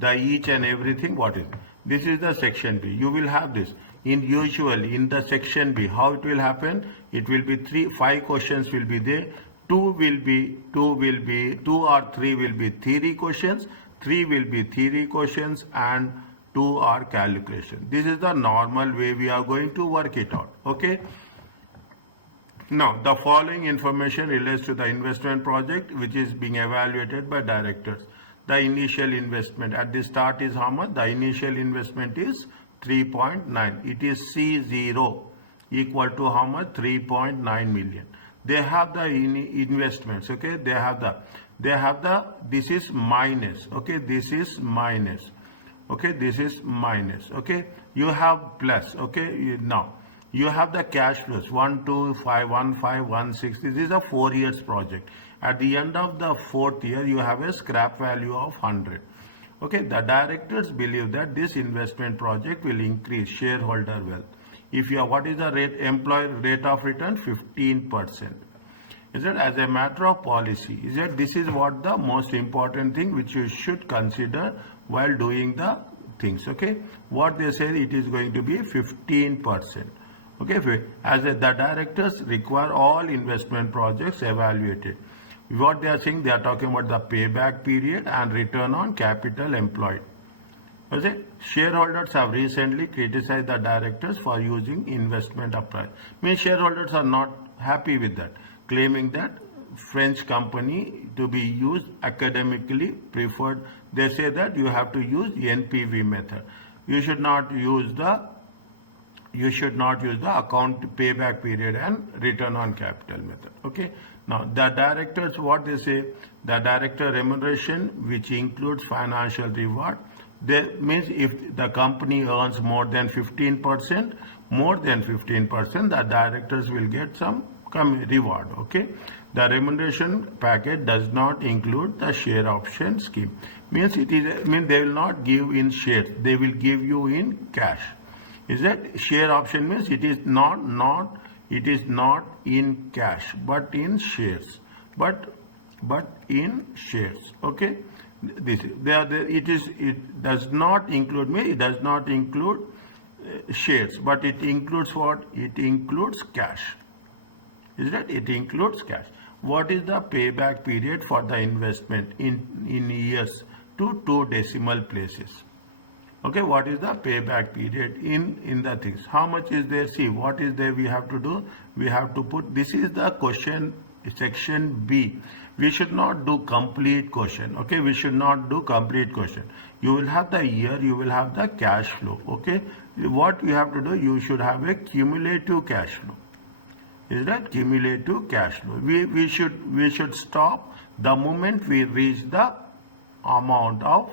the each and everything what is. This is the section B. You will have this. Usually in the section B, how it will happen? It will be 5 questions will be there. 2 or 3 will be theory questions, 3 will be theory questions, and 2 are calculation. This is the normal way we are going to work it out. Okay. Now, the following information relates to the investment project which is being evaluated by directors. The initial investment at the start is how much? The initial investment is 3.9. It is C0 equal to how much? 3.9 million. They have the investments. Okay, they have the this is minus. Okay, this is minus. Okay, this is minus. Okay, you have plus. Okay, now you have the cash flows 1, 2, 5, 1, 5, 1, 6. This is a 4 years project. At the end of the 4th year, you have a scrap value of 100. Okay, the directors believe that this investment project will increase shareholder wealth. If you are, what is the rate, employee rate of return? 15%. Is it as a matter of policy? Is it this is what the most important thing which you should consider while doing the things. Okay, what they say, it is going to be 15%. Okay, as the directors require all investment projects evaluated. What they are saying, they are talking about the payback period and return on capital employed. Okay? Shareholders have recently criticized the directors for using investment approach. Means shareholders are not happy with that, claiming that French company to be used academically preferred. They say that you have to use NPV method. You should not use the account payback period and return on capital method. Okay. Now the directors, what they say, the director remuneration which includes financial reward. That means if the company earns more than 15%, the directors will get some reward. Okay. The remuneration package does not include the share option scheme. Means they will not give in shares, they will give you in cash. Is that share option means it is not in cash but in shares, but in shares. Okay, this it does not include shares, but it includes what? It includes cash. Is that it includes cash? What is the payback period for the investment in years to 2 decimal places? Okay, what is the payback period in the things? How much is there? See, what is there we have to do? We have to put, this is the question, section B. We should not do complete question. Okay, we should not do complete question. You will have the year, you will have the cash flow. Okay, what you have to do? You should have a cumulative cash flow. Is that cumulative cash flow? We should stop the moment we reach the amount of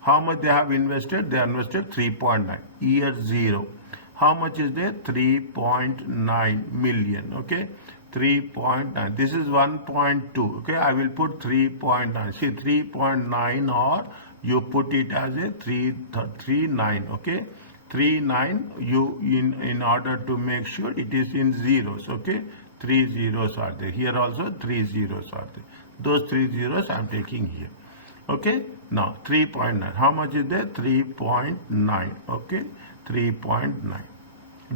how much they have invested. They have invested 3.9. Year 0. How much is there? 3.9 million. Okay, 3.9. This is 1.2. Okay, I will put 3.9. See, 3.9, or you put it as a 3.9. Okay, 3.9. You in order to make sure it is in zeros. Okay, 3 zeros are there. Here also 3 zeros are there. Those 3 zeros I am taking here. Okay, now 3.9. How much is there? 3.9. Okay, 3.9.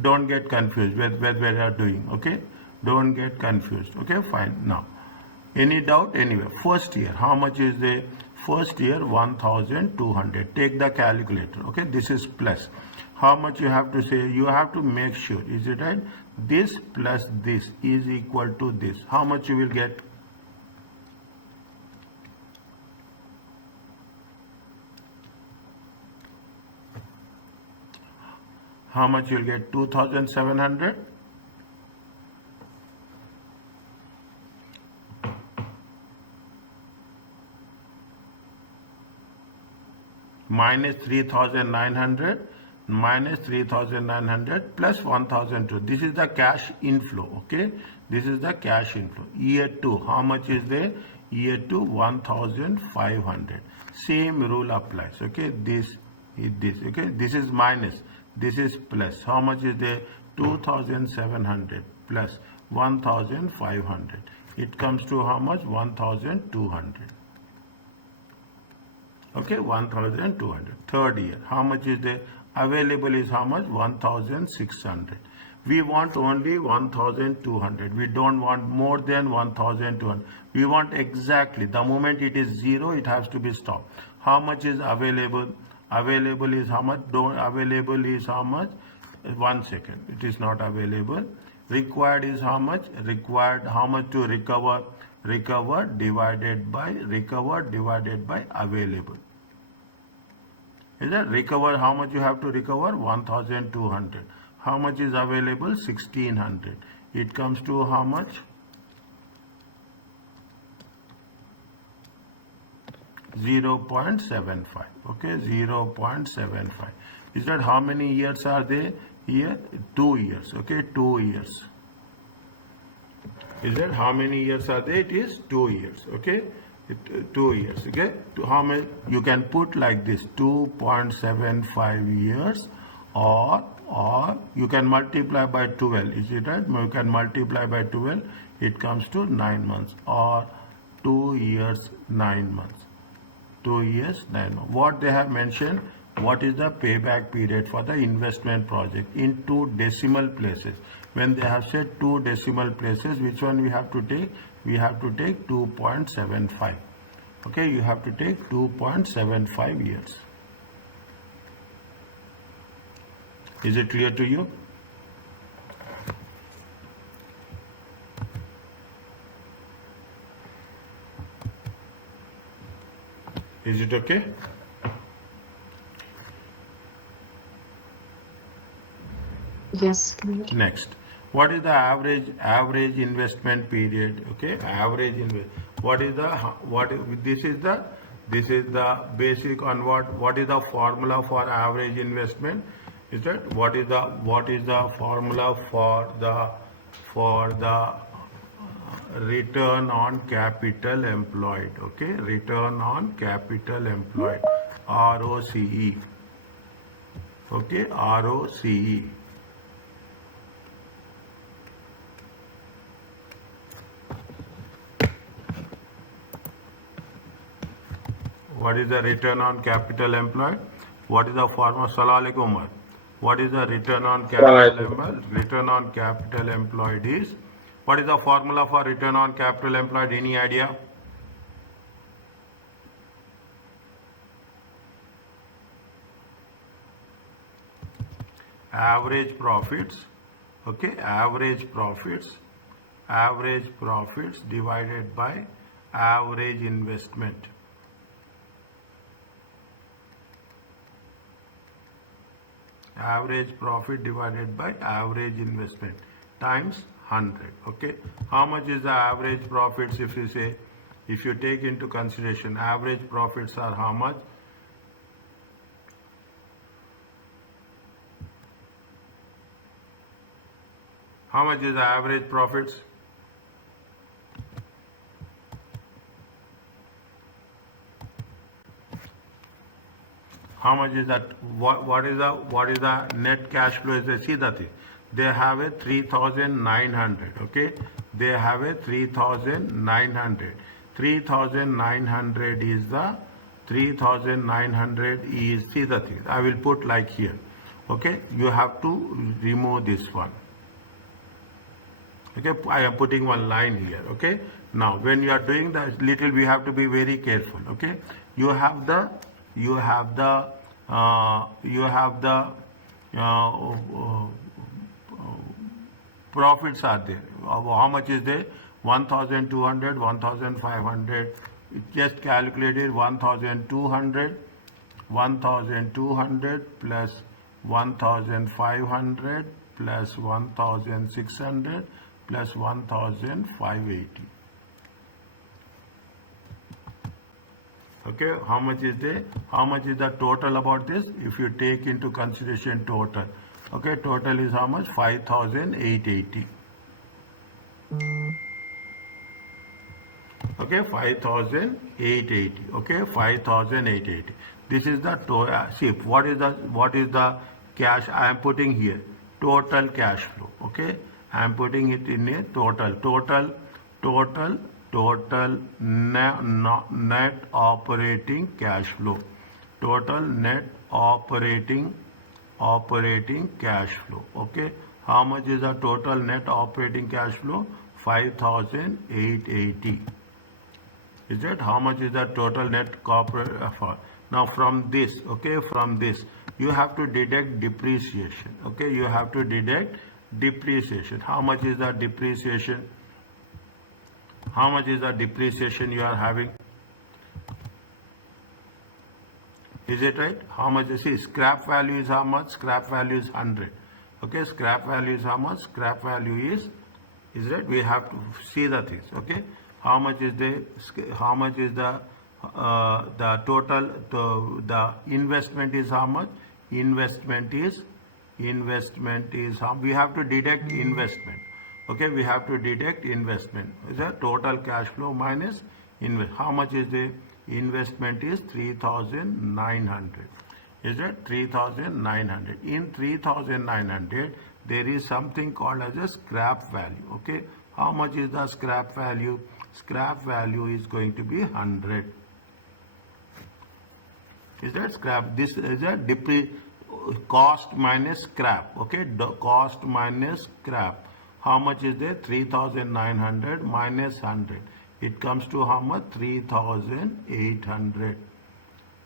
Don't get confused where we are doing. Okay, don't get confused. Okay, fine. Now, any doubt? Anyway, first year, how much is the first year? 1,200. Take the calculator. Okay, this is plus. How much you have to say? You have to make sure. Is it right? This plus this is equal to this. How much you will get? How much you will get? 2,700. Minus 3,900 minus 3,900 plus 1,002. This is the cash inflow. Okay, this is the cash inflow. Year 2, how much is there? Year 2, 1,500. Same rule applies. Okay, this is this. Okay, this is minus, this is plus. How much is there? 2,700 plus 1,500. It comes to how much? 1,200. Okay, 1,200. Third year, how much is there? Available is how much? 1,600. We want only 1,200. We don't want more than 1,200. We want exactly. The moment it is zero, it has to be stopped. How much is available? Available is how much? Available is how much? 1 second. It is not available. Required is how much? Required how much to recover? Recover divided by available. Is that recover? How much you have to recover? 1,200. How much is available? 1,600. It comes to how much? 0.75. Okay, 0.75. Is that how many years are there here? 2 years. Okay, 2 years. Is that how many years are there? It is 2 years. Okay, 2 years. Okay, how many? You can put like this: 2.75 years, or you can multiply by 12. Is it right? You can multiply by 12. It comes to 9 months, or 2 years 9 months. 2 years 9 months. What they have mentioned? What is the payback period for the investment project in 2 decimal places? When they have said 2 decimal places, which one we have to take? We have to take 2.75. Okay, you have to take 2.75 years. Is it clear to you? Is it okay? Yes, great. Next, what is the average investment period? Okay, average invest. This is the basic on what is the formula for average investment? Is that what is the formula for the return on capital employed? Okay, return on capital employed, ROCE. Okay, ROCE. What is the return on capital employed? What is the formula? Assalamu alaikum, Umar. What is the return on capital employed? Return on capital employed is, what is the formula for return on capital employed? Any idea? Average profits. Okay, average profits divided by average investment. Average profit divided by average investment times 100. Okay, how much is the average profits? If you take into consideration average profits are how much? How much is the average profits? How much is that? What is the net cash flow? Is they see that thing. They have a 3,900. Okay, they have a 3,900. 3,900 is the 3,900 is, see the thing. I will put like here. Okay, you have to remove this one. Okay, I am putting one line here. Okay, now when you are doing the little, we have to be very careful. Okay, you have the profits are there. How much is there? 1,200, 1,500. Just calculated 1,200 plus 1,500 plus 1,600 plus 1,580. Okay, how much is there? How much is the total about this? If you take into consideration total, okay, total is how much? 5,880. Okay, 5,880. Okay, 5,880. This is the see what is the cash I am putting here? Total cash flow. Okay, I am putting it in a total total net operating cash flow. Total net operating cash flow. Okay, how much is the total net operating cash flow? 5,880. Is it? How much is the total net corporate? Now from this, okay, from this you have to deduct depreciation. Okay, you have to deduct depreciation. How much is the depreciation? How much is the depreciation you are having? Is it right? How much? See, scrap value is how much? Scrap value is 100. Okay, scrap value is how much? Scrap value is right? We have to see the things. Okay, how much is the total? The investment is how much? Investment is how? We have to deduct investment. Okay, we have to deduct investment. Is the total cash flow minus invest. How much is the investment? Is 3,900. Is it 3,900? In 3,900 there is something called as a scrap value. Okay, how much is the scrap value? Scrap value is going to be 100. Is that scrap? This is a cost minus scrap. Okay, cost minus scrap. How much is there? 3,900 minus 100. It comes to how much? 3,800.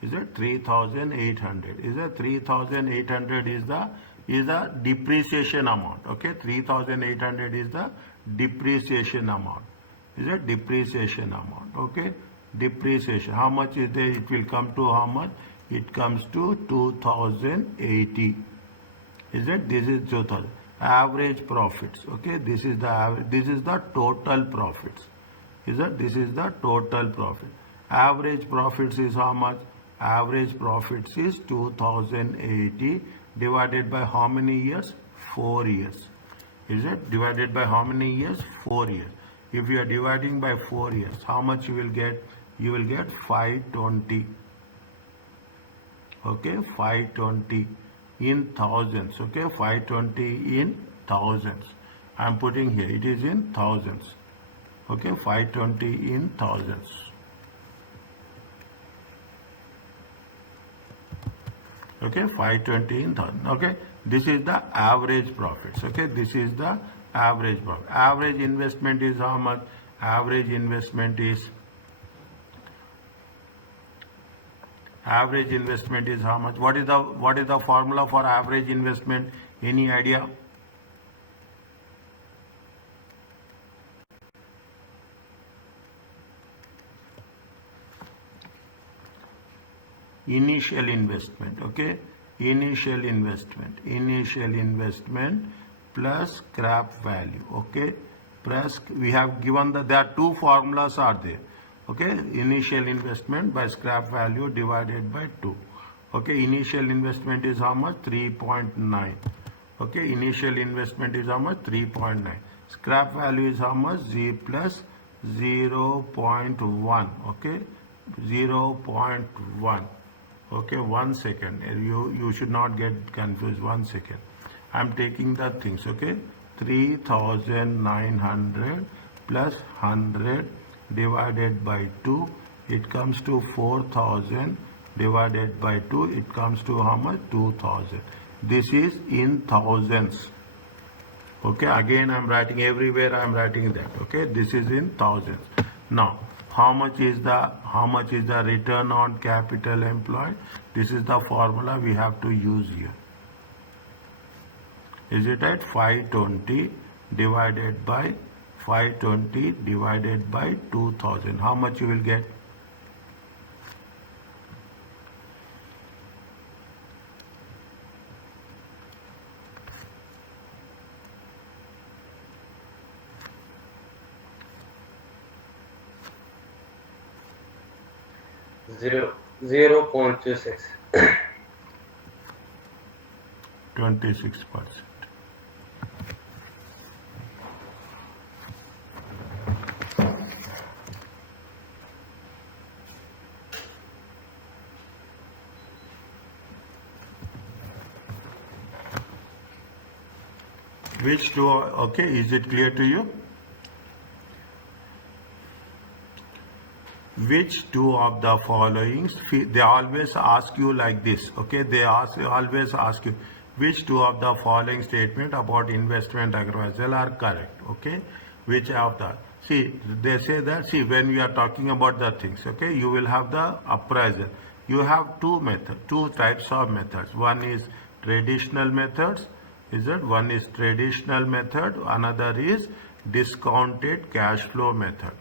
Is it 3,800? Is it 3,800 is the depreciation amount? Okay, 3,800 is the depreciation amount. Is it depreciation amount? Okay, depreciation. How much is there? It will come to how much? It comes to 2,080. Is it? This is 2,000. Average profits. Okay, this is the average. This is the total profits. Is it? This is the total profit. Average profits is how much? Average profits is 2,080 divided by how many years? 4 years. Is it? Divided by how many years? 4 years. If you are dividing by 4 years, how much you will get? You will get 520. Okay, 520 in thousands. Okay, 520 in thousands. I am putting here. It is in thousands. Okay, 520 in thousands. Okay, 520 in thousand. Okay, this is the average profits. Okay, this is the average profit. Average investment is how much? Average investment is how much? What is the formula for average investment? Any idea? Initial investment. Okay, initial investment plus scrap value. Okay, plus we have given there are two formulas are there. Okay, initial investment by scrap value divided by 2. Okay, initial investment is how much? 3.9. Okay, initial investment is how much? 3.9. Scrap value is how much? Z plus 0.1. Okay, 0.1. Okay, 1 second. You should not get confused. 1 second. I am taking the things. Okay, 3,900 plus 100 divided by 2. It comes to 4,000 divided by 2. It comes to how much? 2,000. This is in thousands. Okay, again I am writing everywhere. I am writing that. Okay, this is in thousands. Now, how much is the return on capital employed? This is the formula we have to use here. Is it right? 520 divided by 2,000. How much you will get? Zero 0.26. 26%. Which two? Okay, is it clear to you? which two of the following, they always ask you like this, okay, they always ask you which two of the following statement about investment appraisal are correct, okay, which of the, see, they say that, see, when we are talking about the things, okay, you will have the appraisal, you have two types of methods. One is traditional methods, is it? One is traditional method, another is discounted cash flow method.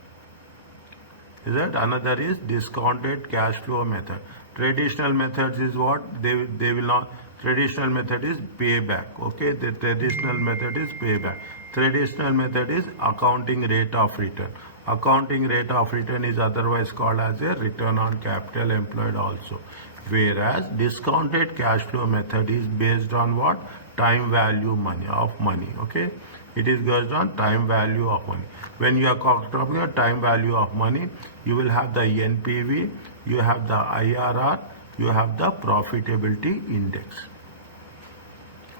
Is that? Another is discounted cash flow method. Traditional methods is what? They will not, traditional method is payback. Okay, the traditional method is payback. Traditional method is accounting rate of return. Accounting rate of return is otherwise called as a return on capital employed also. Whereas discounted cash flow method is based on what? Time value of money. Okay, it is based on time value of money. When you are talking about time value of money, you will have the NPV, you have the IRR, you have the profitability index.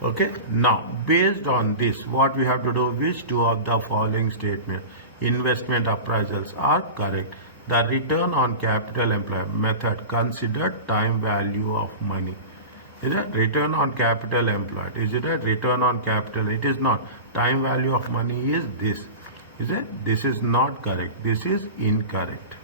Okay, now based on this, what we have to do, which two of the following statement investment appraisals are correct? The return on capital employed method considered time value of money. Is it return on capital employed? Is it a return on capital? It is not. Time value of money is this. Is it? This is not correct. This is incorrect.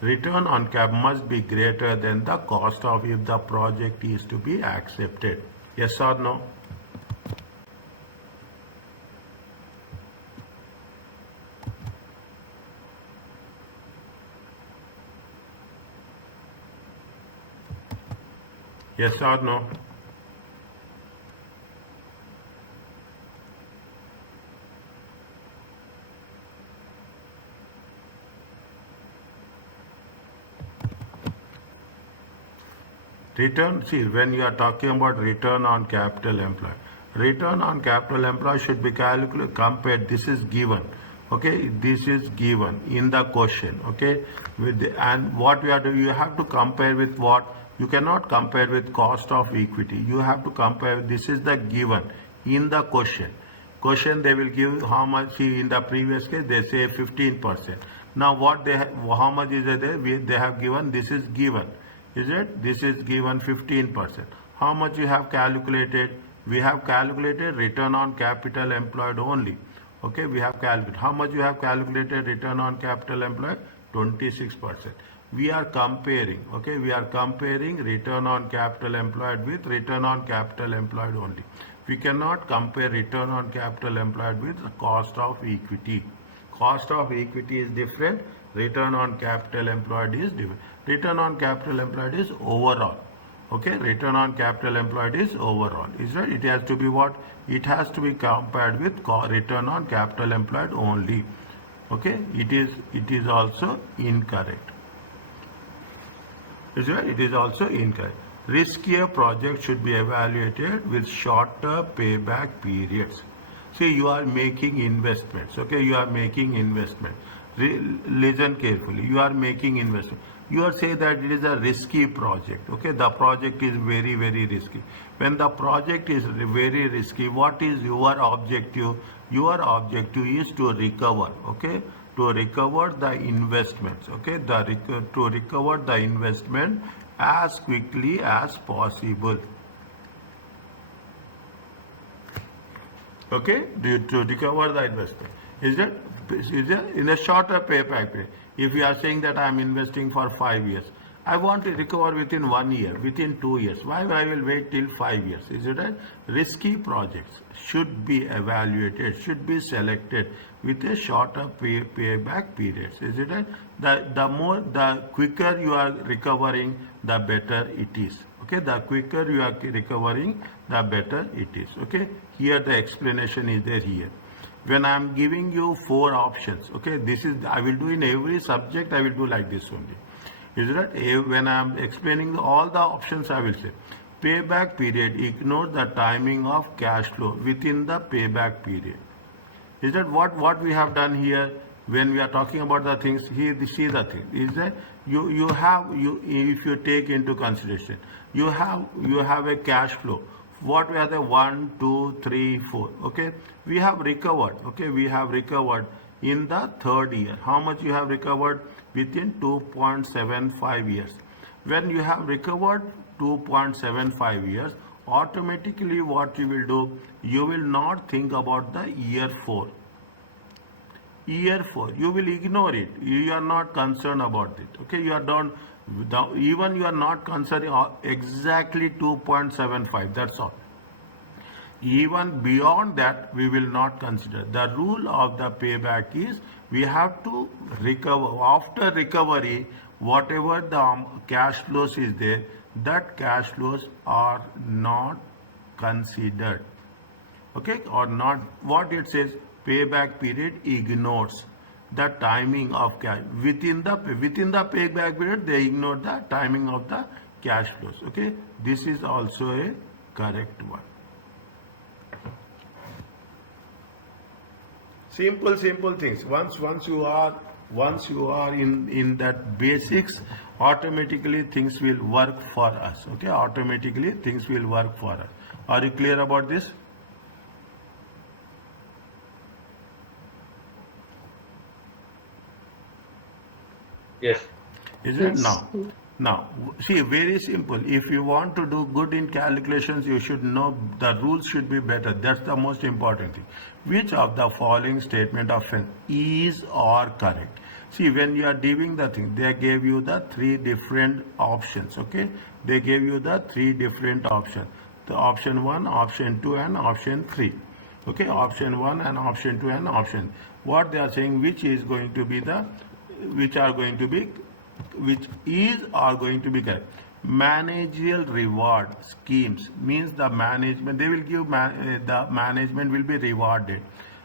Return on cap must be greater than the cost of if the project is to be accepted. Yes or no? Yes or no? Return, see, when you are talking about return on capital employed, return on capital employed should be calculated, compared, this is given, okay, this is given in the question, okay, with the, and what we are doing, you have to compare with what? You cannot compare with cost of equity. You have to compare, this is the given in the question. Question they will give how much, in the previous case they say 15%. Now what they have, how much is there? They have given, this is given. Is it? This is given 15%. How much you have calculated? We have calculated return on capital employed only. Okay, we have calculated. How much you have calculated return on capital employed? 26%. We are comparing, okay, we are comparing return on capital employed with return on capital employed only. We cannot compare return on capital employed with the cost of equity. Cost of equity is different. Return on capital employed is different. Return on capital employed is overall. Okay, return on capital employed is overall. Is right? It has to be what? It has to be compared with return on capital employed only. Okay, it is also incorrect. Is right? It is also incorrect. Riskier projects should be evaluated with shorter payback periods. See, you are making investments. Okay, you are making investments. Listen carefully. You are making investment. You are saying that it is a risky project. Okay, the project is very, very risky. When the project is very risky, what is your objective? Your objective is to recover. Okay, to recover the investments. Okay, to recover the investment as quickly as possible. Okay, to recover the investment. Is that in a shorter payback period? If you are saying that I am investing for 5 years, I want to recover within 1 year, within 2 years. Why I will wait till 5 years? Is it right? Risky projects should be evaluated, should be selected with a shorter payback periods. Is it right? The quicker you are recovering, the better it is. Okay, the quicker you are recovering, the better it is. Okay, here the explanation is there here. When I am giving you 4 options, okay, this is, I will do in every subject, I will do like this only. Is that when I am explaining all the options, I will say payback period, ignore the timing of cash flow within the payback period. Is that what we have done here? When we are talking about the things, here see the thing is that you have if you take into consideration, you have a cash flow. What we are the 1, 2, 3, 4. Okay, we have recovered. Okay, we have recovered in the third year. How much you have recovered? Within 2.75 years. When you have recovered 2.75 years, automatically what you will do, you will not think about the year 4. Year 4, you will ignore it. You are not concerned about it. Okay, you are done. Even you are not concerned exactly 2.75. That's all. Even beyond that, we will not consider. The rule of the payback is we have to recover. After recovery, whatever the cash flows is there, that cash flows are not considered. Okay, or not. What it says, payback period ignores the timing of cash. Within the payback period, they ignore the timing of the cash flows. Okay, this is also a correct one. Simple things. Once you are in that basics, automatically things will work for us. Okay, automatically things will work for us. Are you clear about this? Yes. Is it? Yes. Now, see, very simple. If you want to do good in calculations, you should know the rules should be better. That's the most important thing. Which of the following statement of fact is or correct? See, when you are doing the thing, they gave you the 3 different options. Okay, they gave you the 3 different options. The option 1, option 2, and option 3. Okay, option 1 and option 2 and option. What they are saying, which is going to be the, which are going to be, which is are going to be correct. Managerial reward schemes means the management, they will give the management will be rewarded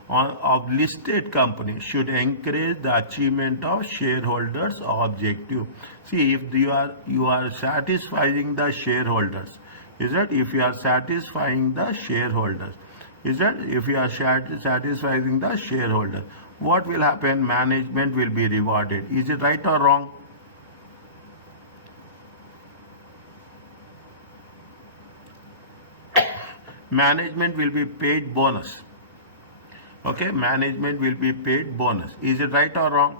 of listed companies should encourage the achievement of shareholders objective. See, if you are satisfying the shareholders, is that if you are satisfying the shareholders, is that if you are satisfying the shareholders, what will happen? Management will be rewarded. Is it right or wrong? Management will be paid bonus. Okay, management will be paid bonus. Is it right or wrong?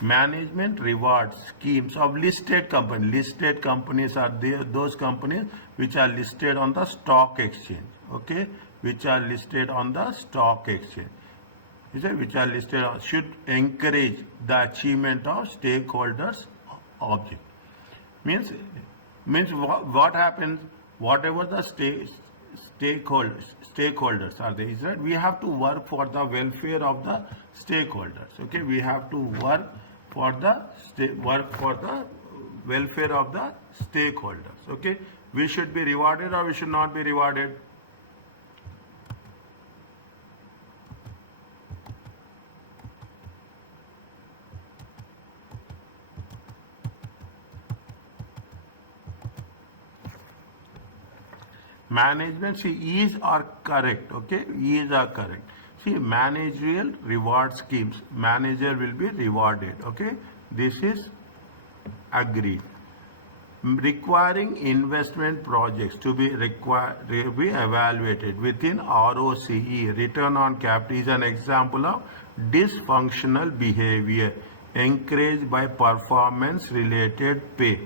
Management reward schemes of listed companies. Listed companies are there, those companies which are listed on the stock exchange. Okay, which are listed on the stock exchange. Is it? Which are listed on, should encourage the achievement of stakeholders object. Means what happens, whatever the stakeholders are there, is that we have to work for the welfare of the stakeholders. Okay, we have to work for the welfare of the stakeholders. Okay, we should be rewarded or we should not be rewarded? Management, see, is are correct. Okay, is are correct. See, managerial reward schemes, manager will be rewarded. Okay, this is agreed. Requiring investment projects to be evaluated within ROCE, return on capital, is an example of dysfunctional behavior encouraged by performance related pay.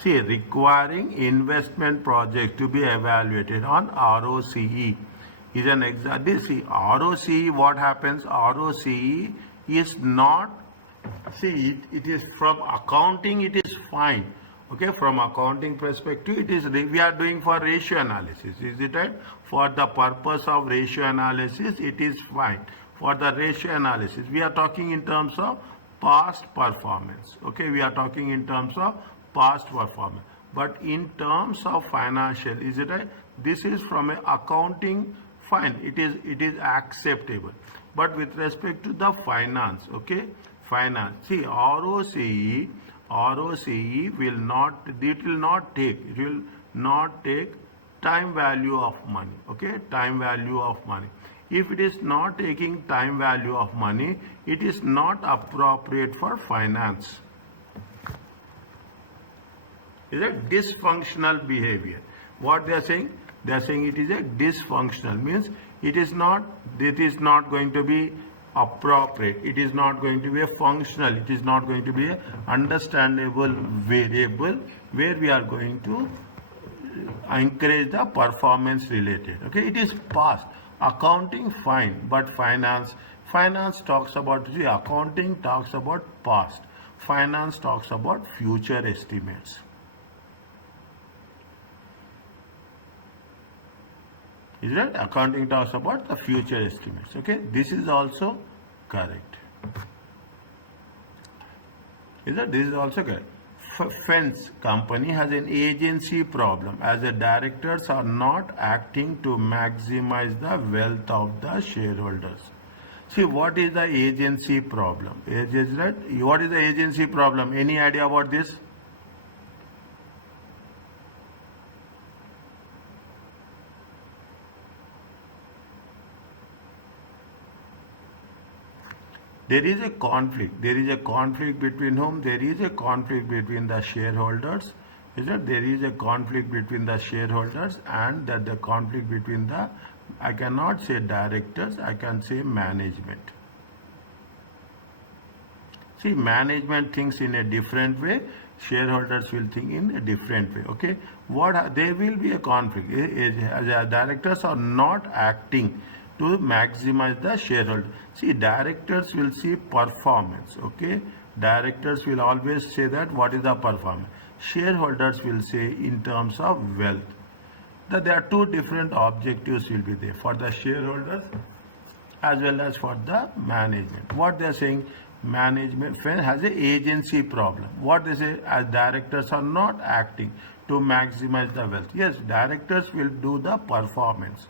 See, requiring investment project to be evaluated on ROCE is an example. See, ROCE, what happens? ROCE is not, see, it is from accounting, it is fine. Okay, from accounting perspective, it is, we are doing for ratio analysis. Is it right? For the purpose of ratio analysis, it is fine. For the ratio analysis, we are talking in terms of past performance. Okay, we are talking in terms of past performance. But in terms of financial, is it right? This is from a accounting, fine, it is acceptable. But with respect to the finance, okay, finance, see, ROCE will not take time value of money. Okay, time value of money. If it is not taking time value of money, it is not appropriate for finance. Is it dysfunctional behavior? What they are saying, They are saying it is a dysfunctional, means it is not going to be appropriate, it is not going to be a functional, it is not going to be a understandable variable where we are going to encourage the performance related. Okay, it is past. Accounting fine, but finance talks about, see, accounting talks about past, finance talks about future estimates. Is right? Accounting talks about the future estimates. Okay, this is also correct. Is that this is also correct? Fence company has an agency problem as the directors are not acting to maximize the wealth of the shareholders. See, what is the agency problem? Is right? What is the agency problem? Any idea about this? There is a conflict. There is a conflict between whom? There is a conflict between the shareholders. Is that there is a conflict between the shareholders and that the conflict between the, I cannot say directors, I can say management. See, management thinks in a different way, shareholders will think in a different way. Okay, there will be a conflict. The directors are not acting to maximize the shareholder. See, directors will see performance. Okay, directors will always say that what is the performance. Shareholders will say in terms of wealth. That there are two different objectives will be there for the shareholders as well as for the management. What they are saying, management has an agency problem. What they say, as directors are not acting to maximize the wealth. Yes, directors will do the performance.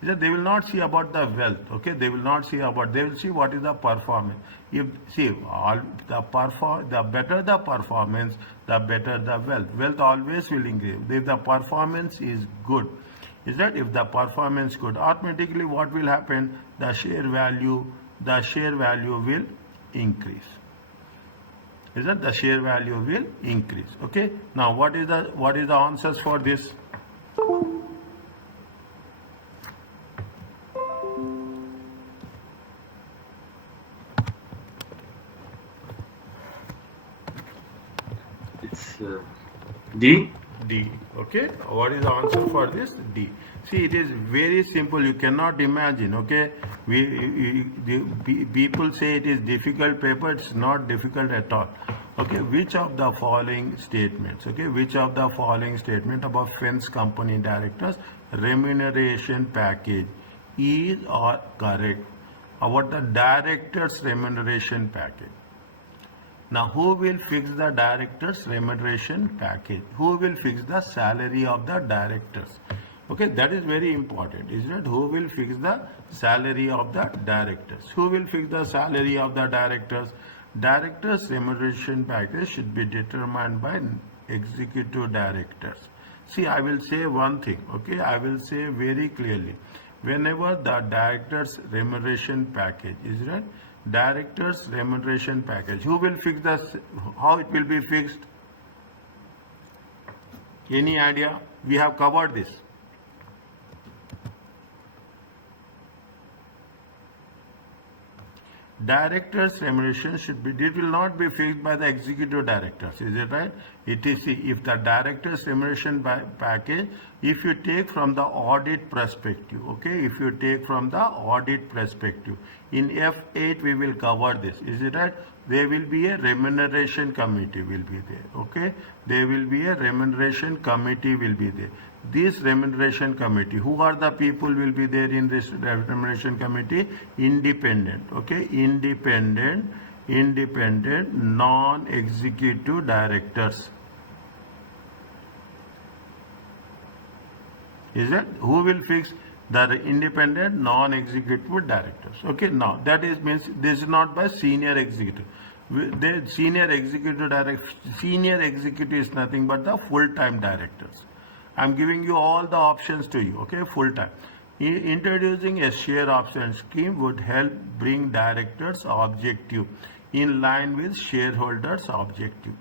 They will not see about the wealth. Okay, they will not see about. They will see what is the performance. If see all the better the performance, the better the wealth. Wealth always will increase. If the performance is good, is that if the performance good, automatically what will happen? The share value will increase. Is that the share value will increase? Okay. Now what is the answers for this? It's D. D. Okay, what is the answer for this? D. See, it is very simple. You cannot imagine. Okay, people say it is difficult paper. It's not difficult at all. Okay, which of the following statements? Okay, which of the following statement about fence company directors remuneration package is or correct about the directors remuneration package? Now, who will fix the director's remuneration package? Who will fix the salary of the directors? Okay, that is very important, isn't it? Who will fix the salary of the directors? Who will fix the salary of the directors? Directors' remuneration package should be determined by executive directors. See, I will say one thing, okay? I will say very clearly. Whenever the director's remuneration package is right, director's remuneration package, who will fix this? How it will be fixed? Any idea? We have covered this. Director's remuneration should be, it will not be fixed by the executive directors, is it right? It is, if the director's remuneration package, if you take from the audit perspective, okay, if you take from the audit perspective, in F8 we will cover this, is it right? There will be a remuneration committee will be there, okay? There will be a remuneration committee will be there. This remuneration committee, who are the people will be there in this remuneration committee? Independent, okay? Independent, non-executive directors. Is that who will fix the independent non-executive directors? Okay, now that is means this is not by senior executive. The senior executive is nothing but the full-time directors. I'm giving you all the options to you, okay, full-time. Introducing a share option scheme would help bring directors' objective in line with shareholders' objective.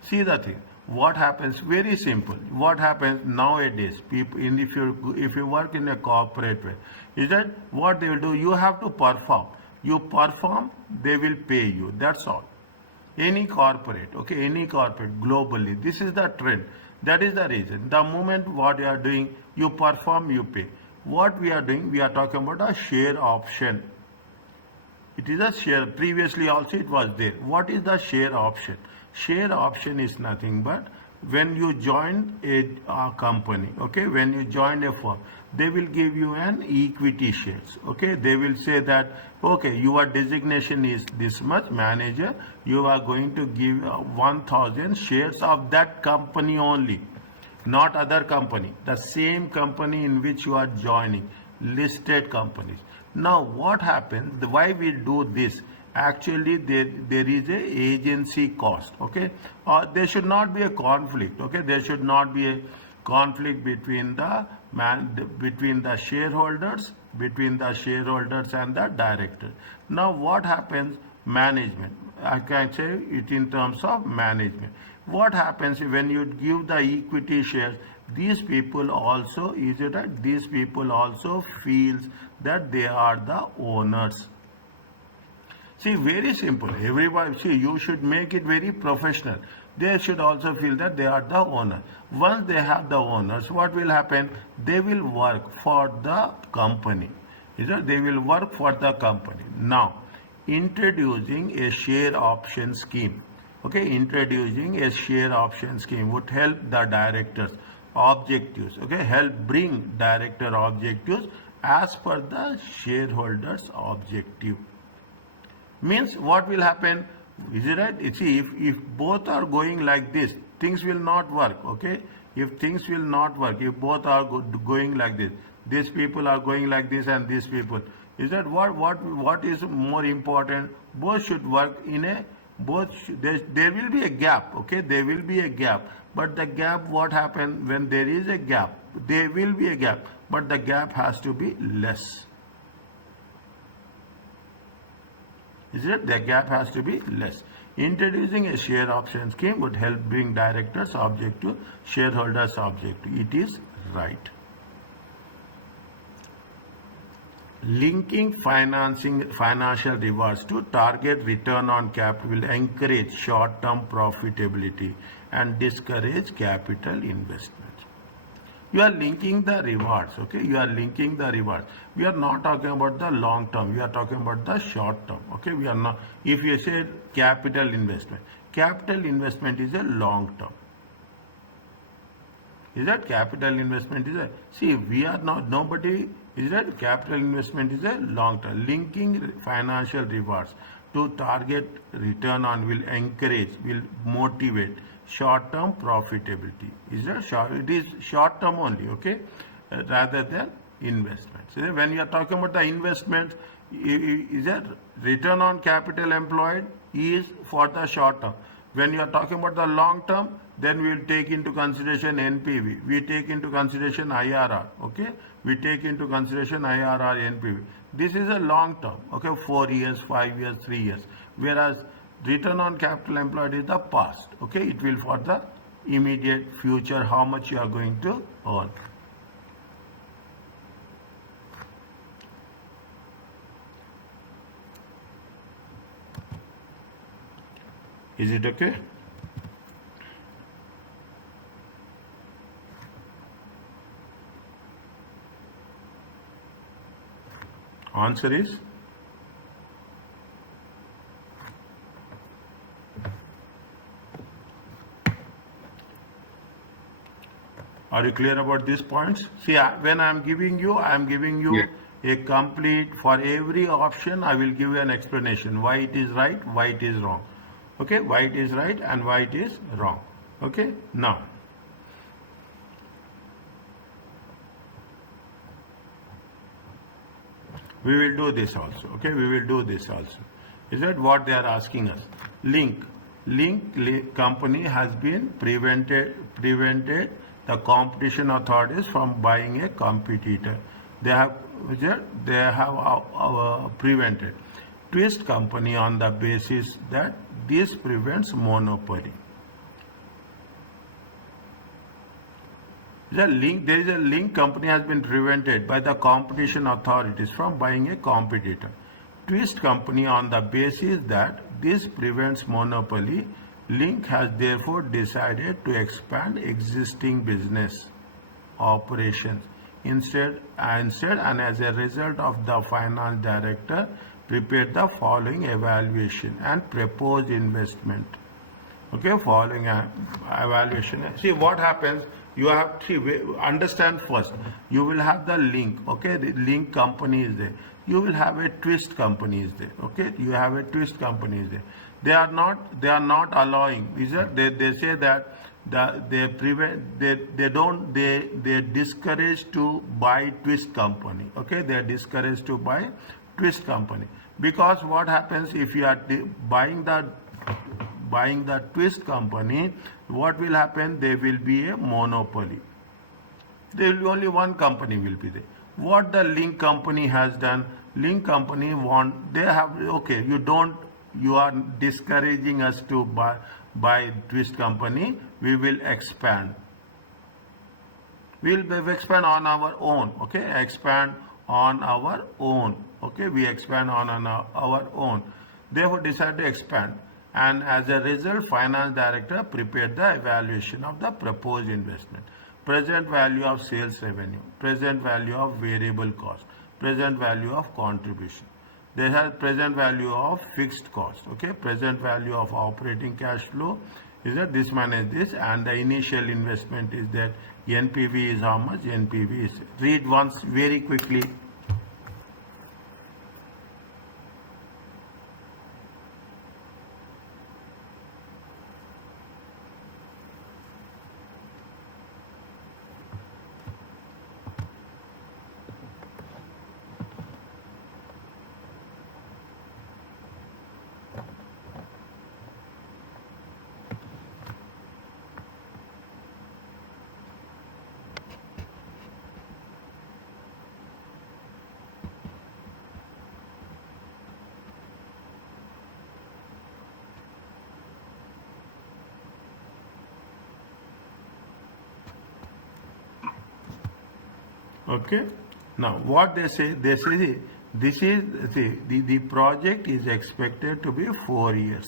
See the thing, what happens? Very simple. What happens nowadays? People, if you work in a corporate way, is that what they will do? You have to perform. You perform, they will pay you. That's all. Any corporate, okay, any corporate globally, this is the trend. That is the reason. The moment what you are doing, you perform, you pay. What we are doing, we are talking about a share option. It is a share. Previously also it was there. What is the share option? Share option is nothing but when you join a company, okay, when you join a firm, they will give you an equity shares, okay. They will say that, okay, your designation is this much, manager, you are going to give 1000 shares of that company only, not other company, the same company in which you are joining, listed companies. Now what happens, why we do this? Actually there is a agency cost, okay. There should not be a conflict, okay. There should not be a conflict between the shareholders, between the shareholders and the director. Now what happens? Management, I can say it in terms of management. What happens when you give the equity shares? These people also, is it right? These people also feels that they are the owners. See, very simple. Everybody, see, you should make it very professional. They should also feel that they are the owner. Once they have the owners, what will happen? They will work for the company. They will work for the company. Now, introducing a share option scheme. Okay, introducing a share option scheme would help the directors' objectives. Okay, help bring director objectives as per the shareholders' objective. Means what will happen? Is it right? You see, if both are going like this, things will not work, okay. If things will not work, if both are going like this, these people are going like this and these people, is that what is more important? Both should work in a, there will be a gap, okay, there will be a gap, but the gap, what happens when there is a gap? There will be a gap, but the gap has to be less. Is it? The gap has to be less. Introducing a share option scheme would help bring directors' objective, shareholders' objective. It is right. Linking financial rewards to target return on capital will encourage short-term profitability and discourage capital investment. You are linking the rewards, okay. You are linking the rewards. We are not talking about the long term. We are talking about the short term, okay. We are not. If you say capital investment is a long term. Is that capital investment is a, see, we are not, nobody, is that capital investment is a long term. Linking financial rewards to target return on will encourage, will motivate short-term profitability. Is that short? It is short-term only, okay, rather than investments. So when you are talking about the investments, is that return on capital employed is for the short term. When you are talking about the long term, then we will take into consideration NPV. We take into consideration IRR, okay. We take into consideration IRR, NPV. This is a long term, okay, 4 years, 5 years, 3 years. Whereas return on capital employed is the past, okay. It will for the immediate future, how much you are going to earn. Is it okay? Answer is are you clear about these points? See, when I am giving you Yeah. a complete, for every option I will give you an explanation why it is right, why it is wrong, okay, why it is right and why it is wrong, okay. Now we will do this also, okay, we will do this also. Is that what they are asking us? Link company has been prevented the competition authorities from buying a competitor. They have prevented Twist company on the basis that this prevents monopoly. There is a link company has been prevented by the competition authorities from buying a competitor. Twist company on the basis that this prevents monopoly. Link has therefore decided to expand existing business operations instead and as a result of the finance director prepared the following evaluation and proposed investment. Okay, following evaluation. See what happens, you have to understand first, you will have the link, okay, the link company is there, you will have a twist company is there, okay, you have a twist company is there. They are not allowing, they say that they discourage to buy twist company, okay, they are discouraged to buy twist company, because what happens if you are buying the twist company, what will happen, there will be a monopoly, there will be only one company will be there. What the link company has done, link company you are discouraging us to buy twist company, we will expand, expand on our own, okay, expand on our own, okay, we expand on our own, therefore decide to expand, and as a result finance director prepared the evaluation of the proposed investment, present value of sales revenue, present value of variable cost, present value of contribution. They have present value of fixed cost, okay, present value of operating cash flow is that this minus this, and the initial investment is that NPV is how much, NPV is, read once very quickly. Okay, now what they say this is the project is expected to be 4 years.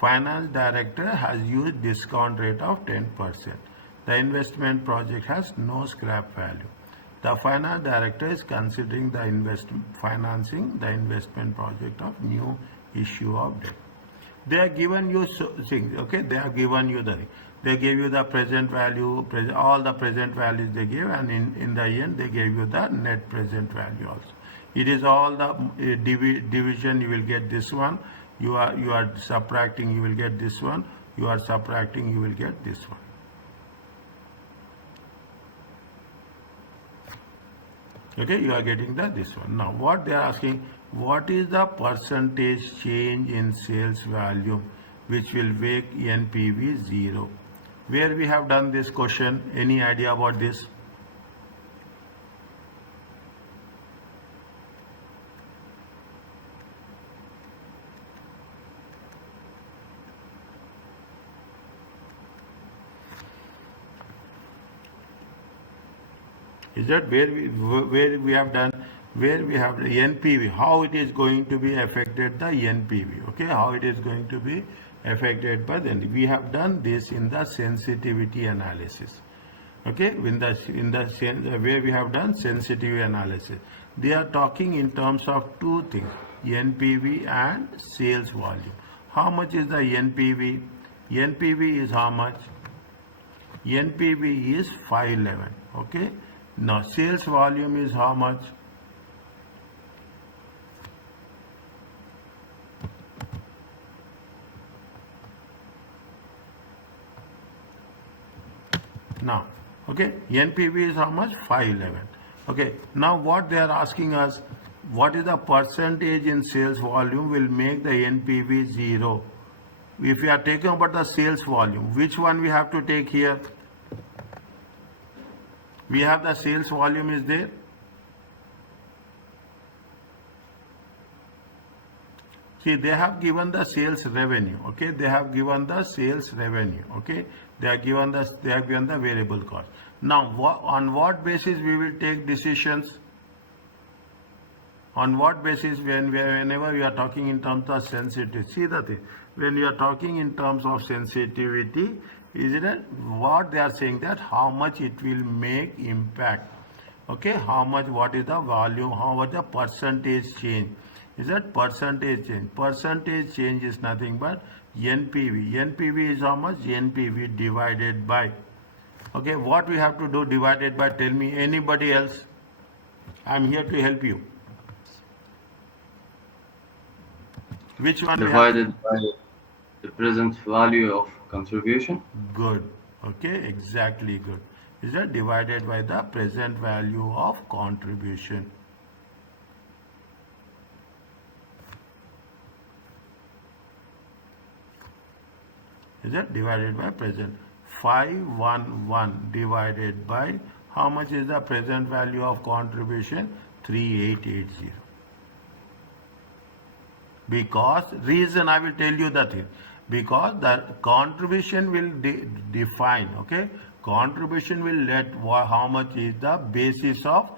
Finance director has used discount rate of 10%. The investment project has no scrap value. The finance director is considering financing the investment project of new issue of debt. They are given you things, okay, they have given you they gave you the present value, all the present values they gave, and in the end they gave you the net present value also. It is all the division, you will get this one, you are subtracting, you will get this one, you are subtracting, you will get this one. Okay, you are getting this one. Now what they are asking, what is the percentage change in sales value which will make NPV 0? Where we have done this question, any idea about this? Is that where we have done, where we have the NPV, how it is going to be affected the NPV, okay, how it is going to be affected by the, we have done this in the sensitivity analysis, okay, in the where we have done sensitivity analysis. They are talking in terms of two things, NPV and sales volume. How much is the NPV? NPV is how much? NPV is 511, okay. Now sales volume is how much? Now, okay, NPV is how much? 511. Okay, now what they are asking us, what is the percentage in sales volume will make the NPV 0? If we are taking about the sales volume, which one we have to take here? We have the sales volume is there. See, they have given the sales revenue, okay, they have given the sales revenue, okay, they have given the variable cost. Now, on what basis we will take decisions? On what basis whenever we are talking in terms of sensitivity? See the thing, when you are talking in terms of sensitivity, is it what they are saying that how much it will make impact? Okay, how much, what is the volume, how much the percentage change? Is that percentage change? Percentage change is nothing but NPV. NPV is how much? NPV divided by. Okay, what we have to do divided by? Tell me, anybody else? I am here to help you. Which one we have? Divided by the present value of contribution. Good. Okay, exactly good. Is that divided by the present value of contribution? Is that divided by present? 511 divided by how much is the present value of contribution? 3880. Because reason I will tell you the thing, because the contribution will define, okay, contribution will let how much is the basis of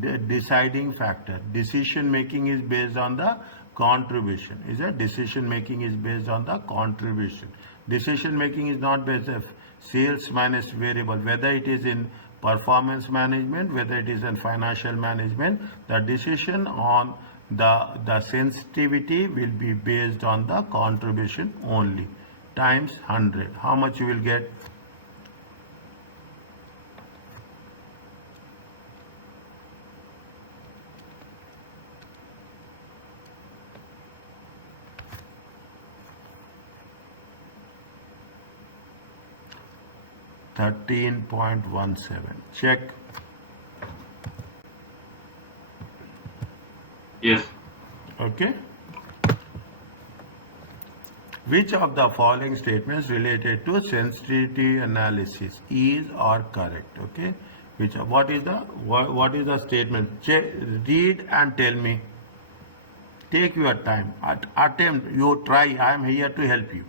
the deciding factor. Decision making is based on the contribution. Is that decision making is based on the contribution. Decision making is not based on sales minus variable, whether it is in performance management, whether it is in financial management. The decision on the sensitivity will be based on the contribution only, times 100. How much you will get? $13.17. Check. Yes. Okay. Which of the following statements related to sensitivity analysis is or correct? Okay. What is the statement? Read and tell me. Take your time. Attempt. You try. I am here to help you.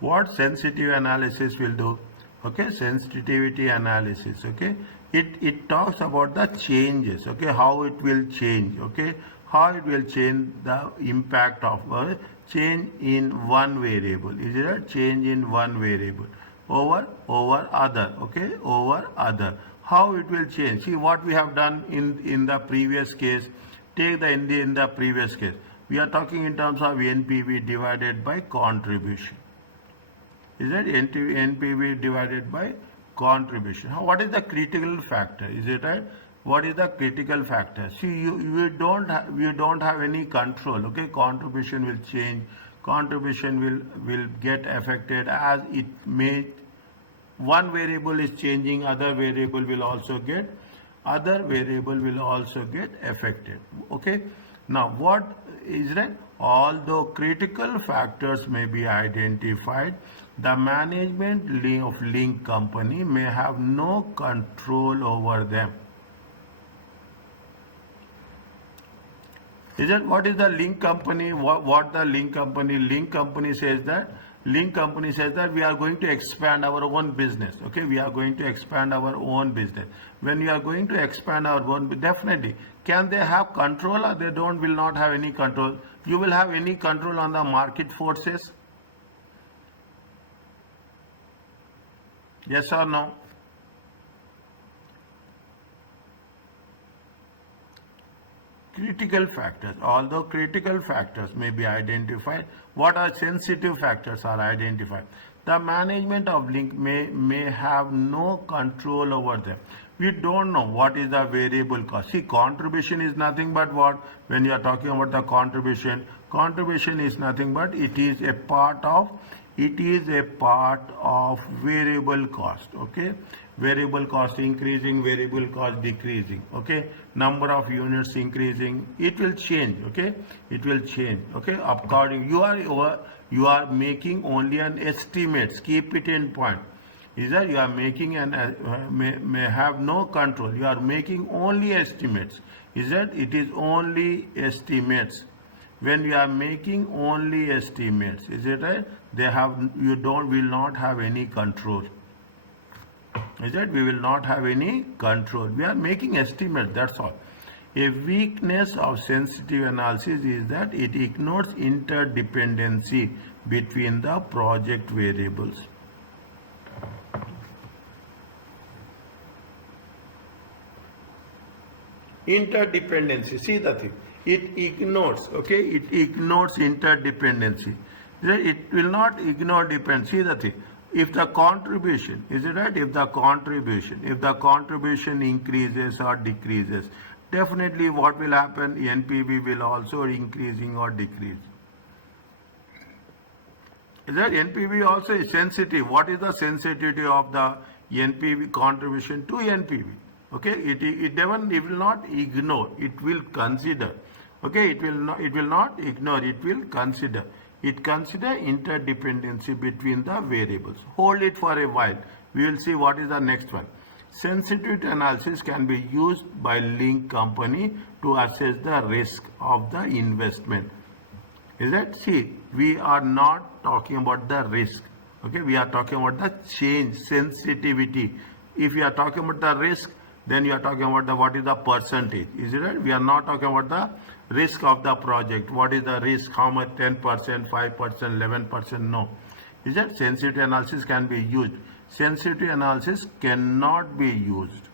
What sensitive analysis will do? Okay, sensitivity analysis. Okay, it talks about the changes. Okay, how it will change. Okay, how it will change the impact of a change in one variable. Is it a change in one variable over other? Okay, over other. How it will change? See what we have done in the previous case. Take the in the previous case. We are talking in terms of NPV divided by contribution. Is that NPV divided by contribution? What is the critical factor? Is it right? What is the critical factor? See, you don't have any control. Okay, contribution will change. Contribution will get affected as it may. One variable is changing, other variable will also get affected. Okay. Now what is that? Although critical factors may be identified, the management of link company may have no control over them. Is that what is the link company? What the link company? Link company says that we are going to expand our own business. Okay, we are going to expand our own business. When we are going to expand our own, definitely, can they have control or they will not have any control? You will have any control on the market forces? Yes or no? critical factors. Although critical factors may be identified, what are sensitive factors are identified. The management of link may have no control over them. We don't know what is the variable cost. See, contribution is nothing but what? When you are talking about the contribution is nothing but it is a part of variable cost. Okay, variable cost increasing, variable cost decreasing. Okay, number of units increasing, it will change. Okay, it will change. Okay, according you are making only an estimates. Keep it in point. Is that you are making an may have no control. You are making only estimates. Is that it is only estimates. When you are making only estimates, is it right? Will not have any control. Is that we will not have any control. We are making estimates, that's all. A weakness of sensitive analysis is that it ignores interdependency between the project variables. Interdependency, see the thing, it ignores. Okay, it ignores interdependency. It will not ignore dependency. See the thing, if the contribution, is it right, if the contribution increases or decreases, definitely what will happen, NPV will also increasing or decrease. Is that NPV also is sensitive? What is the sensitivity of the NPV contribution to NPV? Okay, it will not ignore, it will consider. Okay, it will not ignore, it will consider. It consider interdependency between the variables. Hold it for a while. We will see what is the next one. Sensitivity analysis can be used by link company to assess the risk of the investment. Is that? See, we are not talking about the risk. Okay, we are talking about the change, sensitivity. If you are talking about the risk, then you are talking about what is the percentage. Is it right? We are not talking about the risk of the project. What is the risk? How much? 10%, 5%, 11%? No. Is that sensitivity analysis can be used? Sensitivity analysis cannot be used.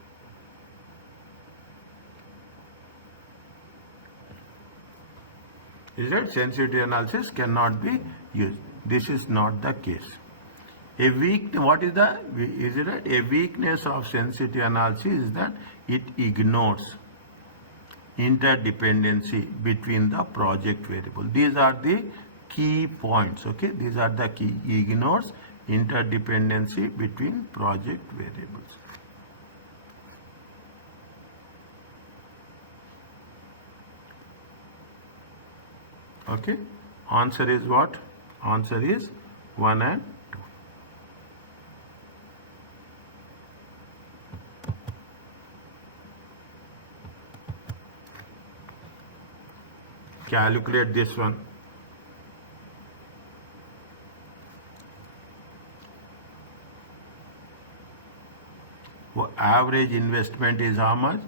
Is that sensitivity analysis cannot be used? This is not the case. A weakness of sensitivity analysis is that it ignores interdependency between the project variable. These are the key points. Okay, these are the key. Ignores interdependency between project variables. Okay, answer is what? Answer is 1 and 2. Calculate this one. Average investment is how much?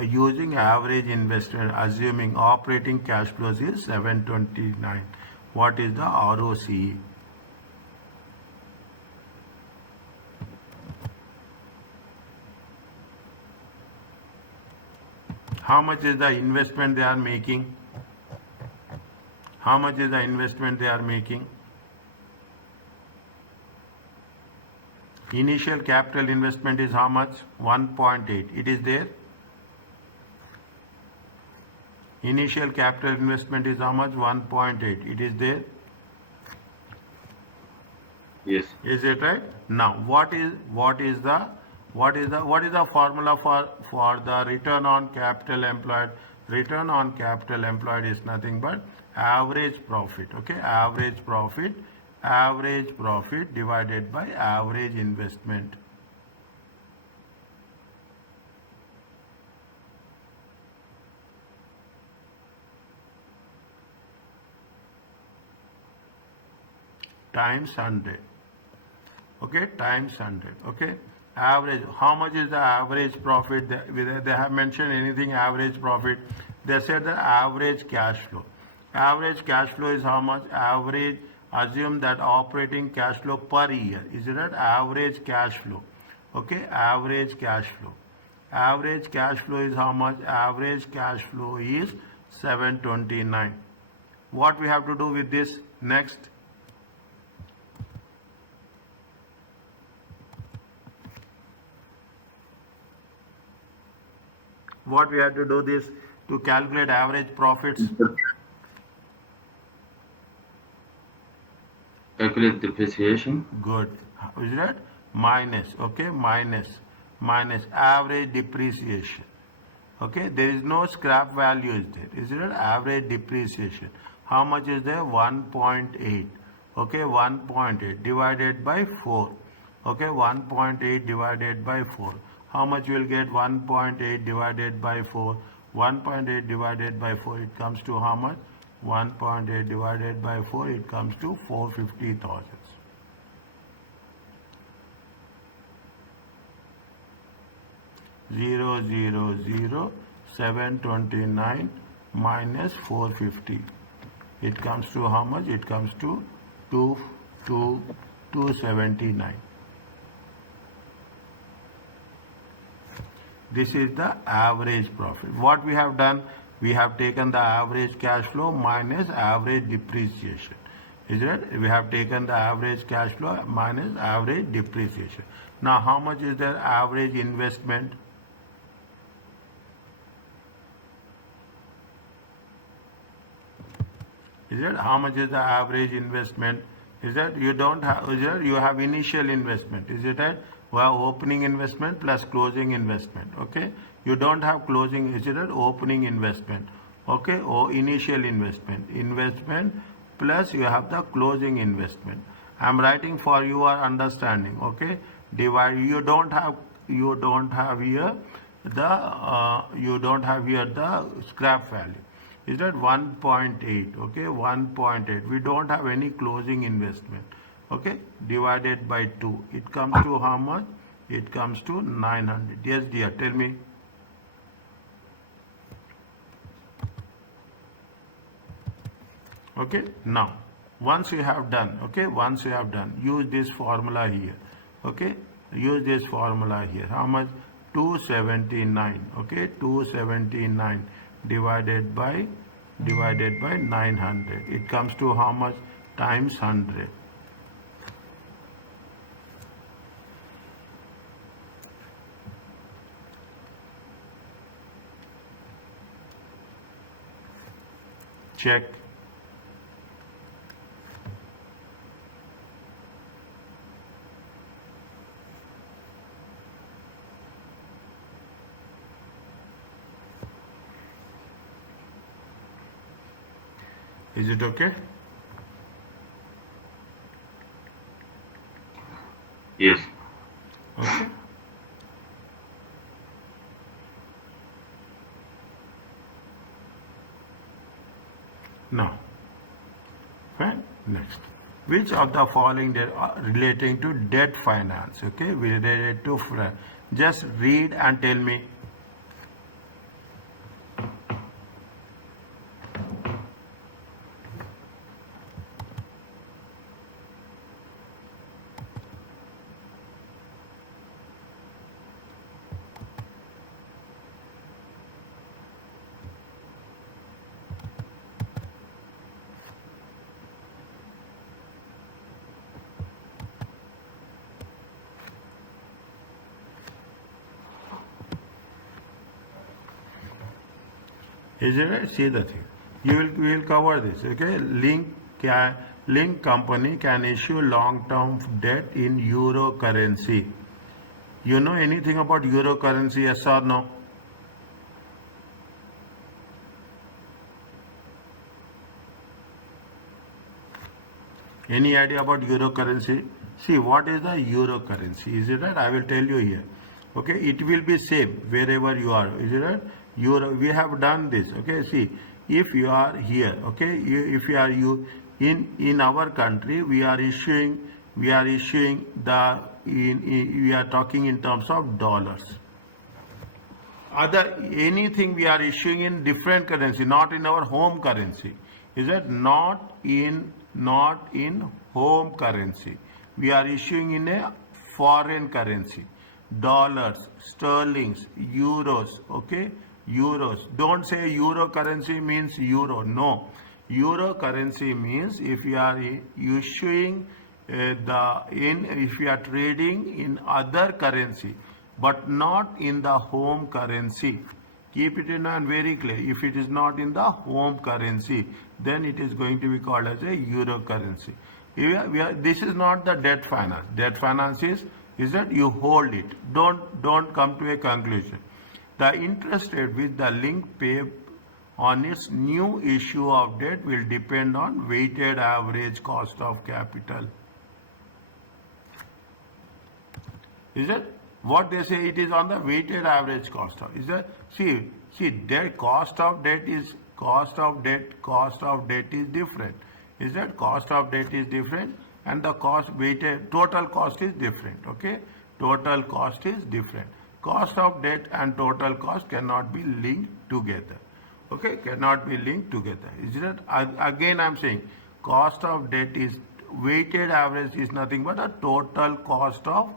Using average investment, assuming operating cash flows is 729. What is the ROCE? How much is the investment they are making? How much is the investment they are making? Initial capital investment is how much? 1.8. It is there. Initial capital investment is how much? 1.8. It is there. Yes. Is it right? Now, what is the formula for the return on capital employed? Return on capital employed is nothing but average profit. Okay, average profit divided by average investment. Times 100. Okay, times 100. Okay, average. How much is the average profit? They have mentioned anything average profit. They said the average cash flow. Average cash flow is how much? Average. Assume that operating cash flow per year. Is it that average cash flow? Okay, average cash flow. Average cash flow is how much? Average cash flow is 729. What we have to do with this next? What we have to do this to calculate average profits? Calculate depreciation. Good. Is that minus? Okay, minus average depreciation. Okay, there is no scrap value is there. Is it average depreciation? How much is there? 1.8. Okay, 1.8 divided by 4. Okay, 1.8 divided by 4. How much you will get? 1.8 divided by 4. 1.8 divided by 4, it comes to how much? 1.8 divided by 4, it comes to 450,000. Zero zero zero 729 minus 450. It comes to how much? It comes to 279. This is the average profit. What we have done? We have taken the average cash flow minus average depreciation. Is it? We have taken the average cash flow minus average depreciation. Now, how much is their average investment? Is it? How much is the average investment? Is that you don't have? Is it? You have initial investment. Is it right? Well, opening investment plus closing investment. Okay. You don't have closing. Is it right? Opening investment. Okay. Or initial investment. Investment plus you have the closing investment. I am writing for your understanding. Okay. Divide. You don't have here the scrap value. Is that 1.8? Okay, 1.8. We don't have any closing investment. Okay, divided by 2. It comes to how much? It comes to 900. Yes, dear, tell me. Okay, now, once you have done, use this formula here. Okay, use this formula here. How much? 279. Okay, 279 divided by 900. It comes to how much? Times 100. Check. Is it okay? Yes. Okay. Now, fine. Next, which of the following are relating to debt finance? Okay, related to just read and tell me. Is it right? See the thing. We will cover this. Okay. Link company can issue long-term debt in euro currency. You know anything about euro currency? Yes or no? Any idea about euro currency? See, what is the euro currency? Is it right? I will tell you here. Okay, it will be same wherever you are. Is it right? Euro. We have done this. Okay, see, if you are here, okay, if you are in our country, we are issuing we are talking in terms of dollars. Anything we are issuing in different currency, not in our home currency. Is it not in home currency? We are issuing in a foreign currency. dollars, sterlings, euros, okay, euros. Don't say euro currency means euro. No, euro currency means if you are issuing if you are trading in other currency, but not in the home currency. Keep it in mind very clear. If it is not in the home currency, then it is going to be called as a euro currency. This is not the debt finance. Debt finance is that you hold it. Don't come to a conclusion. The interest rate which the link pay on its new issue of debt will depend on weighted average cost of capital. Is it? What they say, it is on the weighted average cost of. Is that? See, debt cost of debt is different. Is that cost of debt is different and the total cost is different. Okay, total cost is different. Cost of debt and total cost cannot be linked together. Okay, cannot be linked together. Is that? Again, I'm saying cost of debt is weighted average is nothing but a total cost of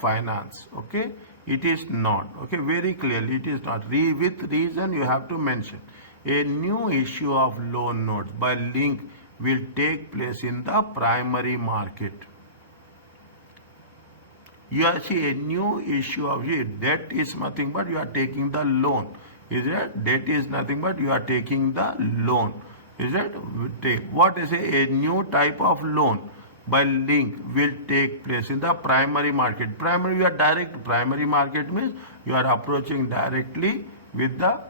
finance. Okay, it is not. Okay, very clearly it is not. With reason you have to mention. A new issue of loan notes by link will take place in the primary market. You see a new issue of debt is nothing but you are taking the loan. Is it? Debt is nothing but you are taking the loan. Is it? What is a new type of loan by link will take place in the primary market. Primary market means you are approaching directly with the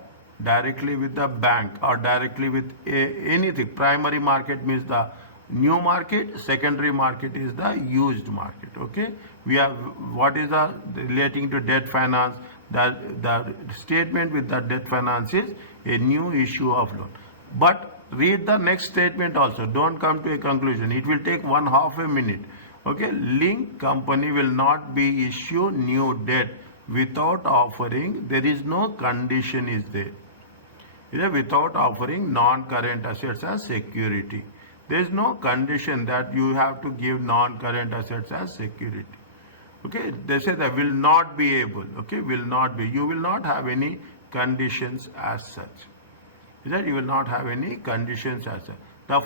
bank or directly with anything. Primary market means the new market. Secondary market is the used market. Okay, we have what is the relating to debt finance. The statement with the debt finance is a new issue of loan. But read the next statement also. Don't come to a conclusion. It will take 1/2 a minute. Okay, link company will not be issue new debt without offering. There is no condition is there. Without offering non-current assets as security. There is no condition that you have to give non-current assets as security. Okay, they say that will not be able. Okay, will not be. You will not have any conditions as such. Is that you will not have any conditions as such. The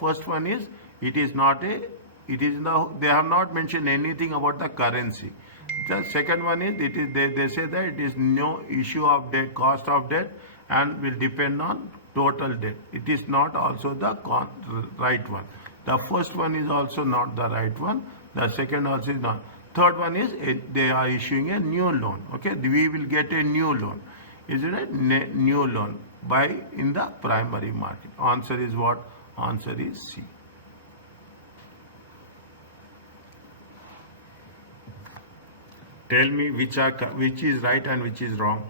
first one is it is not a. It is now they have not mentioned anything about the currency. The second one is it is they say that it is no issue of debt, cost of debt, and will depend on total debt. It is not also the right one. The first one is also not the right one. The second also is not. Third one is they are issuing a new loan. Okay, we will get a new loan. Is it a new loan by in the primary market? Answer is what? Answer is C. Tell me which is right and which is wrong.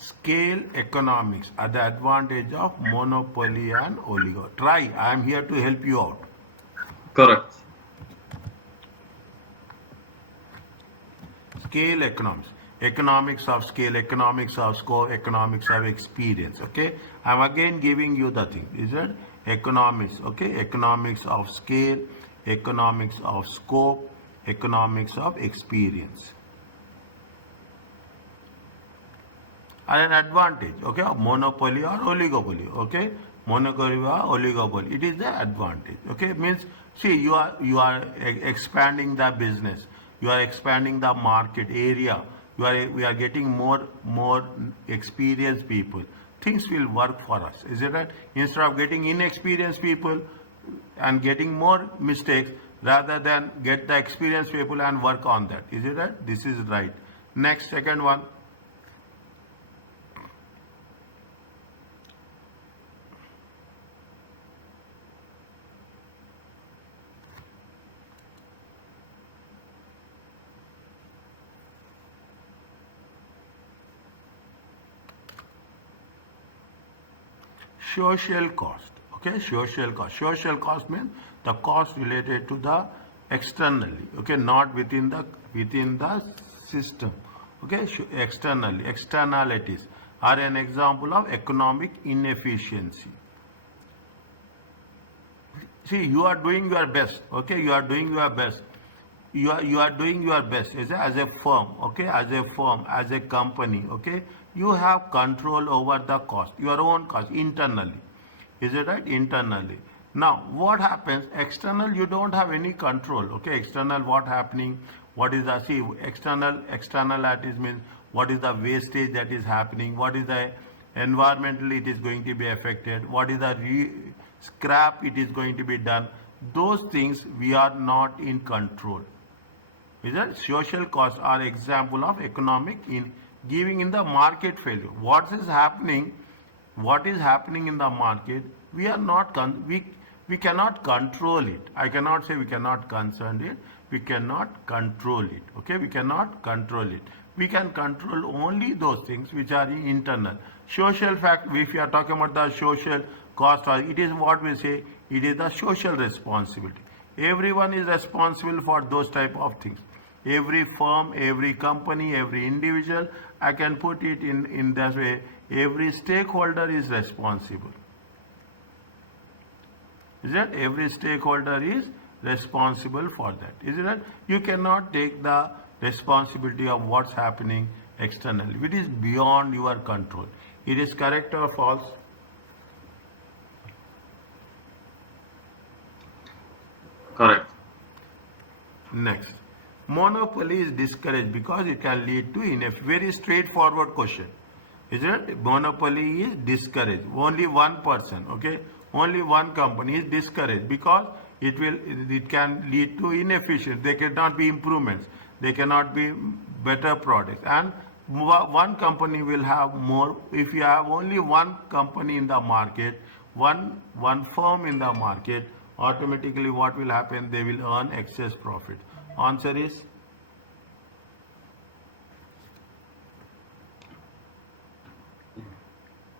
Scale economics are the advantage of monopoly and oligopoly. Try. I am here to help you out. Correct. Scale economics. Economics of scale, economics of scope, economics of experience. Okay. I am again giving you the thing. Is it? Economics. Okay. Economics of scale, economics of scope, economics of experience. Are an advantage, okay, of monopoly or oligopoly, okay, monopoly or oligopoly. It is the advantage, okay. Means see you are expanding the business, you are expanding the market area, we are getting more experienced people. Things will work for us, is it right? Instead of getting inexperienced people and getting more mistakes, rather than get the experienced people and work on that, is it right? This is right. Next, second one. Social cost. Okay, social cost. Social cost means the cost related to the externally, okay, not within the system, okay. Externally, externalities are an example of economic inefficiency. See, you are doing your best, okay, you are doing your best, you are doing your best as a firm, okay, as a firm, as a company, okay. You have control over the cost, your own cost internally, is it right? Internally. Now what happens external, you don't have any control, okay. External, what happening, what is the, see, externalities means what is the wastage that is happening, what is the environmentally it is going to be affected, what is the scrap it is going to be done. Those things we are not in control. Is that social costs are example of economic in giving in the market failure. What is happening in the market, we are not we cannot control it. I cannot say we cannot concern it, we cannot control it, okay. We cannot control it. We can control only those things which are internal. Social fact, if you are talking about the social cost, it is what we say, it is the social responsibility. Everyone is responsible for those type of things. Every firm, every company, every individual, I can put it in that way, every stakeholder is responsible. Is that every stakeholder is responsible for that? Is it that you cannot take the responsibility of what's happening externally? It is beyond your control. It is correct or false? Correct. Next, monopoly is discouraged because it can lead to very straightforward question. Is it? Monopoly is discouraged. Only one person, okay, only one company is discouraged because it can lead to inefficient. There cannot be improvements. There cannot be better products. And one company will have more. If you have only one company in the market, one firm in the market, automatically what will happen? They will earn excess profit. Answer is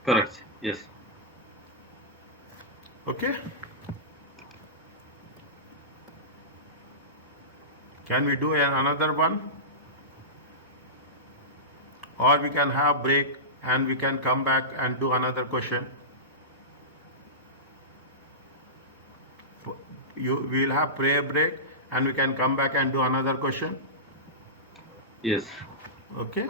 Correct. Yes. okay. Can we do another one? Or we can have break and we can come back and do another question. We will have prayer break and we can come back and do another question. Yes. Okay.